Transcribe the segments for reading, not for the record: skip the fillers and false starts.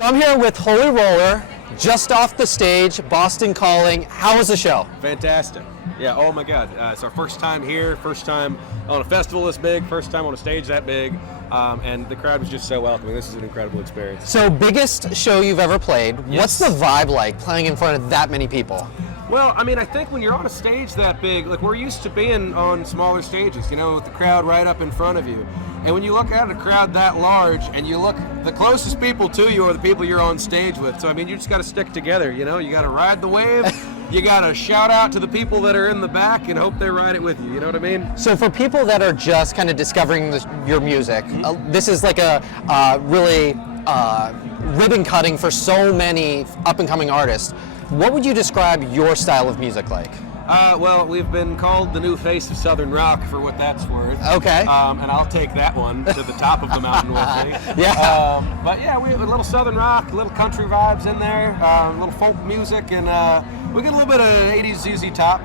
I'm here with Holy Roller, just off the stage, Boston Calling. How was the show? Fantastic. Yeah, oh my God. It's our first time here, first time on a festival this big, first time on a stage that big, and the crowd was just so welcoming. This is an incredible experience. So, biggest show you've ever played. Yes. What's the vibe like playing in front of that many people? Well, I mean, I think when you're on a stage that big, like we're used to being on smaller stages, you know, with the crowd right up in front of you. And when you look at a crowd that large and you look, the closest people to you are the people you're on stage with. So, I mean, you just got to stick together, you know? You got to ride the wave. You got to shout out to the people that are in the back and hope they ride it with you. You know what I mean? So, for people that are just kind of discovering your music, this is like a really ribbon cutting for so many up-and-coming artists. What would you describe your style of music like? Well, we've been called the new face of Southern rock for what that's worth. Okay. And I'll take that one to the top of the mountain with me. Yeah. But yeah, we have a little Southern rock, a little country vibes in there, a little folk music, and we get a little bit of 80s ZZ Top.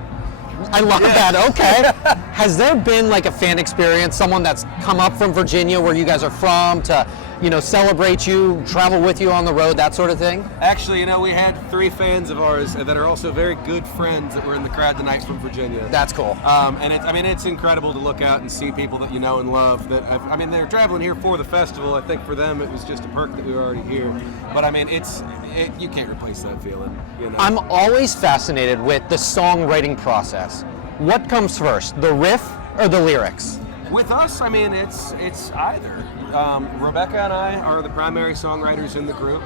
I love that. Okay. Has there been like a fan experience, someone that's come up from Virginia where you guys are from to, you know, celebrate you, travel with you on the road, that sort of thing? Actually, you know, we had 3 fans of ours that are also very good friends that were in the crowd tonight from Virginia. That's cool. And it's incredible to look out and see people that you know and love. They're traveling here for the festival. I think for them it was just a perk that we were already here. But I mean, you can't replace that feeling. You know? I'm always fascinated with the songwriting process. What comes first, the riff or the lyrics? With us, I mean, it's either. Rebecca and I are the primary songwriters in the group.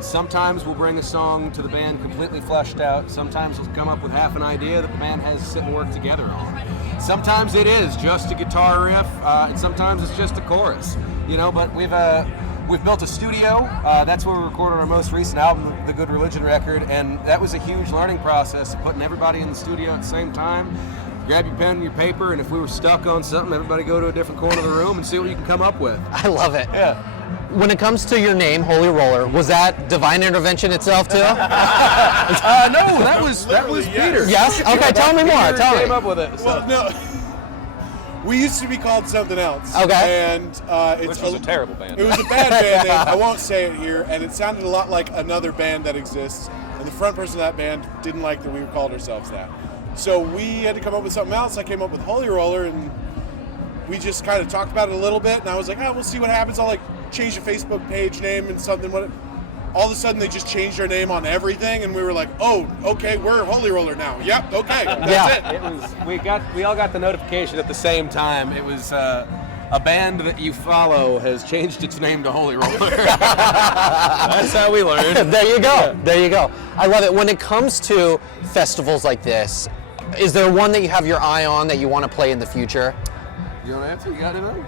Sometimes we'll bring a song to the band completely fleshed out. Sometimes we'll come up with half an idea that the band has to sit and work together on. Sometimes it is just a guitar riff, and sometimes it's just a chorus. You know, but we've built a studio. That's where we recorded our most recent album, The Good Religion record, and that was a huge learning process of putting everybody in the studio at the same time. Grab your pen and your paper, and if we were stuck on something, everybody go to a different corner of the room and see what you can come up with. I love it. Yeah. When it comes to your name, Holy Roller, was that divine intervention itself too? No, that was Peter. Yes? Okay, tell me more. Peter Tell came me. up with it. So. Well, no. We used to be called something else. Okay. And Which was a terrible band. It was a bad band name. I won't say it here. And it sounded a lot like another band that exists. And the front person of that band didn't like that we called ourselves that. So we had to come up with something else. I came up with Holy Roller, and we just kind of talked about it a little bit. And I was like, we'll see what happens. I'll change the Facebook page name and something. All of a sudden, they just changed their name on everything, and we were like, "Oh, okay, we're Holy Roller now." Yep, okay, that's it. It was we all got the notification at the same time. It was a band that you follow has changed its name to Holy Roller. That's how we learned. There you go. There you go. I love it. When it comes to festivals like this, is there one that you have your eye on that you want to play in the future? You want to answer? You got anything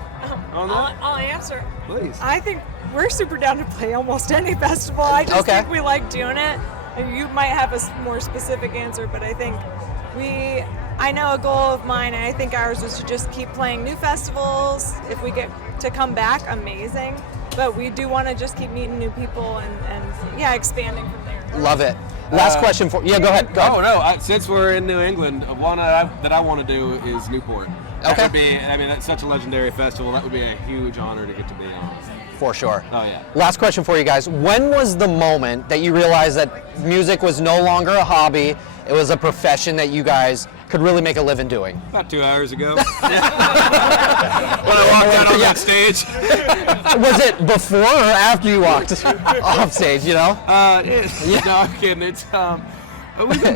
on that? I'll answer. Please. I think we're super down to play almost any festival. I just think we like doing it. And you might have a more specific answer, but I think I know a goal of mine, and I think ours is to just keep playing new festivals. If we get to come back, amazing. But we do want to just keep meeting new people and expanding from there. Love it. Last question for go ahead. Go ahead. Oh no! Since we're in New England, one that I want to do is Newport. That would be, that's such a legendary festival. That would be a huge honor to get to be on. For sure. Oh yeah. Last question for you guys. When was the moment that you realized that music was no longer a hobby, it was a profession that you guys could really make a living doing? About 2 hours ago. When I walked out on that stage. Was it before or after you walked off stage, you know? No, I'm kidding. It's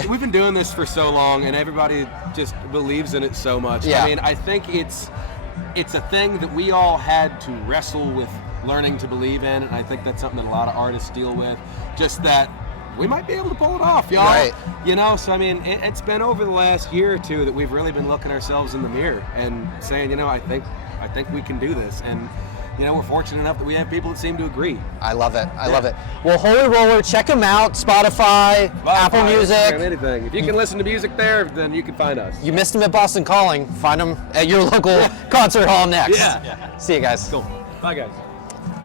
we've been doing this for so long, and everybody just believes in it so much. Yeah. I mean, I think it's a thing that we all had to wrestle with learning to believe in, and I think that's something that a lot of artists deal with. Just that we might be able to pull it off, y'all. Right. You know, so I mean, it's been over the last year or two that we've really been looking ourselves in the mirror and saying, you know, I think we can do this, and you know, we're fortunate enough that we have people that seem to agree. I love it. I love it. Well, Holy Roller, check them out. Spotify, Apple Music. Anything. If you can listen to music there, then you can find us. You missed them at Boston Calling. Find them at your local concert hall next. Yeah. See you guys. Cool. Bye, guys.